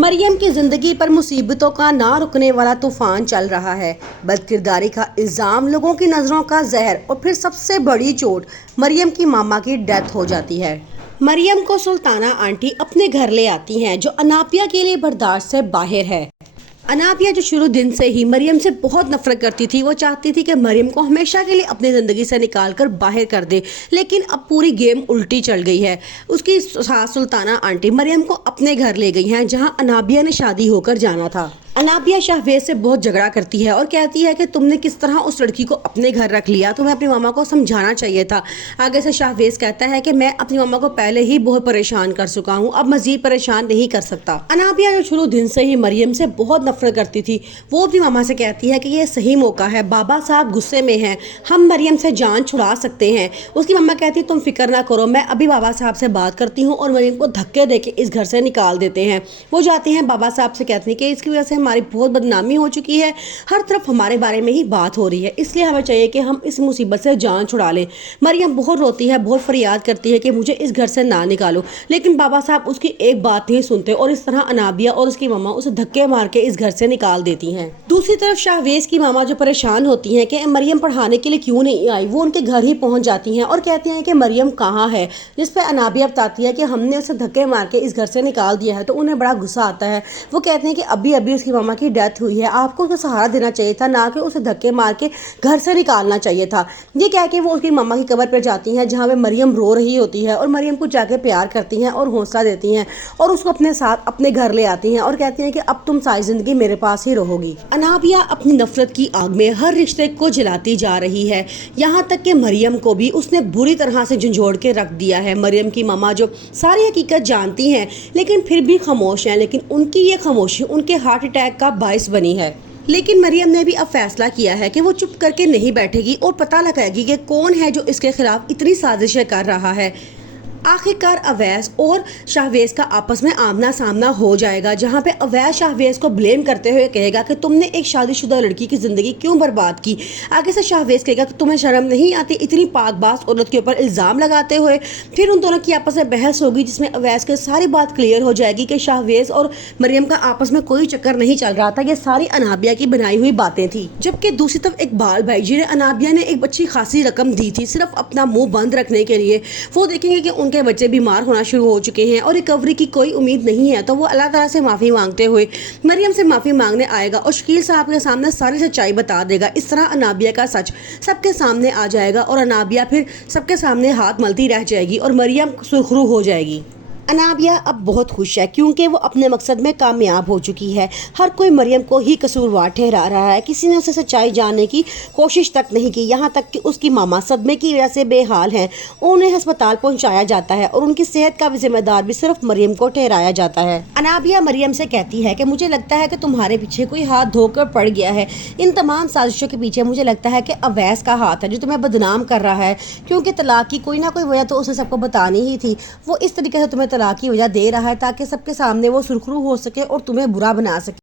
मरियम की जिंदगी पर मुसीबतों का ना रुकने वाला तूफान चल रहा है। बदकिरदारी का इल्जाम, लोगों की नजरों का जहर और फिर सबसे बड़ी चोट, मरियम की मामा की डेथ हो जाती है। मरियम को सुल्ताना आंटी अपने घर ले आती हैं, जो अनापिया के लिए बर्दाश्त से बाहर है। अनापिया जो शुरू दिन से ही मरियम से बहुत नफरत करती थी, वो चाहती थी कि मरियम को हमेशा के लिए अपनी ज़िंदगी से निकाल कर बाहर कर दे, लेकिन अब पूरी गेम उल्टी चल गई है। उसकी सास सुल्ताना आंटी मरियम को अपने घर ले गई हैं, जहां अनाबिया ने शादी होकर जाना था। अनाबिया शाहवेज से बहुत झगड़ा करती है और कहती है कि तुमने किस तरह उस लड़की को अपने घर रख लिया, तुम्हें अपनी मामा को समझाना चाहिए था। आगे से शाहवेज कहता है कि मैं अपनी मामा को पहले ही बहुत परेशान कर चुका हूँ, अब मजीद परेशान नहीं कर सकता। अनाबिया जो शुरू दिन से ही मरियम से बहुत नफरत करती थी, वो अपनी मामा से कहती है कि ये सही मौका है, बाबा साहब गुस्से में हैं, हम मरियम से जान छुड़ा सकते हैं। उसकी मामा कहती है तुम फिक्र ना करो, मैं अभी बाबा साहब से बात करती हूँ और मरियम को धक्के देके इस घर से निकाल देते हैं। वो जाती हैं बाबा साहब से, कहती हैं कि इसकी वजह से हमारी बहुत बदनामी हो चुकी है, हर तरफ हमारे बारे में ही बात हो रही है, इसलिए हमें चाहिए कि हम इस मुसीबत से जान छुड़ा लें। मरियम बहुत रोती है, बहुत फरियाद करती है कि मुझे इस घर से ना निकालो, लेकिन बाबा साहब उसकी एक बात नहीं सुनते और इस तरह अनाबिया और उसकी मामा उसे धक्के मार के इस घर से निकाल देती हैं। दूसरी तरफ शाहवेज की मामा जो परेशान होती हैं कि मरियम पढ़ाने के लिए क्यों नहीं आई, वो उनके घर ही पहुंच जाती हैं और कहती हैं कि मरियम कहाँ है, जिस पर अनाबिया बताती है कि हमने उसे धक्के मार के इस घर से निकाल दिया है। तो उन्हें बड़ा गुस्सा आता है। वो कहते हैं कि अभी अभी उसकी मामा की डेथ हुई है, आपको उसको सहारा देना चाहिए था, ना कि उसे धक्के मार के घर से निकालना चाहिए था। ये कह के वो उसकी मामा की कब्र पर जाती हैं, जहाँ पे मरियम रो रही होती है और मरियम को जाके प्यार करती हैं और हौसला देती हैं और उसको अपने साथ अपने घर ले आती हैं और कहती हैं कि अब तुम सारी जिंदगी मेरे पास ही रहोगी। अनाबिया अपनी नफरत की आग में हर रिश्ते को जलाती जा रही है, यहाँ तक कि मरियम को भी उसने बुरी तरह से झंझोड़ के रख दिया है। मरियम की मामा जो सारी हकीकत जानती हैं लेकिन फिर भी खामोश हैं, लेकिन उनकी ये खामोशी उनके हार्ट अटैक का बाइस बनी है। लेकिन मरियम ने भी अब फैसला किया है कि वो चुप करके नहीं बैठेगी और पता लगाएगी कि कौन है जो इसके खिलाफ इतनी साजिशें कर रहा है। आखिरकार अवैस और शाहवेज का आपस में आमना सामना हो जाएगा, जहां पे अवैस शाहवेज को ब्लेम करते हुए कहेगा कि तुमने एक शादीशुदा लड़की की जिंदगी क्यों बर्बाद की। आगे से शाहवेज कहेगा कि तुम्हें शर्म नहीं आती इतनी पाकबाज औरत के ऊपर इल्ज़ाम लगाते हुए। फिर उन दोनों की आपस में बहस होगी, जिसमें अवैस के सारी बात क्लियर हो जाएगी कि शाहवेज और मरियम का आपस में कोई चक्कर नहीं चल रहा था, ये सारी अनाबिया की बनाई हुई बातें थी। जबकि दूसरी तरफ इकबाल भाई, जिन्हें अनाबिया ने एक अच्छी खासी रकम दी थी सिर्फ अपना मुंह बंद रखने के लिए, वो देखेंगे कि उनके बच्चे बीमार होना शुरू हो चुके हैं और रिकवरी की कोई उम्मीद नहीं है, तो वो अल्लाह ताला से माफ़ी मांगते हुए मरियम से माफ़ी मांगने आएगा और शकील साहब के सामने सारी सच्चाई बता देगा। इस तरह अनाबिया का सच सबके सामने आ जाएगा और अनाबिया फिर सबके सामने हाथ मलती रह जाएगी और मरियम सुरखरू हो जाएगी। अनाबिया अब बहुत खुश है क्योंकि वो अपने मकसद में कामयाब हो चुकी है। हर कोई मरियम को ही कसूरवार ठहरा रहा है, किसी ने उसे सच्चाई जानने की कोशिश तक नहीं की, यहाँ तक कि उसकी मामा सदमे की वजह से बेहाल हैं। उन्हें अस्पताल पहुँचाया जाता है और उनकी सेहत का भी जिम्मेदार भी सिर्फ मरियम को ठहराया जाता है। अनाबिया मरियम से कहती है कि मुझे लगता है कि तुम्हारे पीछे कोई हाथ धोकर पड़ गया है। इन तमाम साजिशों के पीछे मुझे लगता है कि अवैस का हाथ है, जो तुम्हें बदनाम कर रहा है, क्योंकि तलाक की कोई ना कोई वजह तो उसे सबको बतानी ही थी। वो इस तरीके से तुम्हें तलाक की वजह दे रहा है ताकि सबके सामने वो सुरखरू हो सके और तुम्हें बुरा बना सके।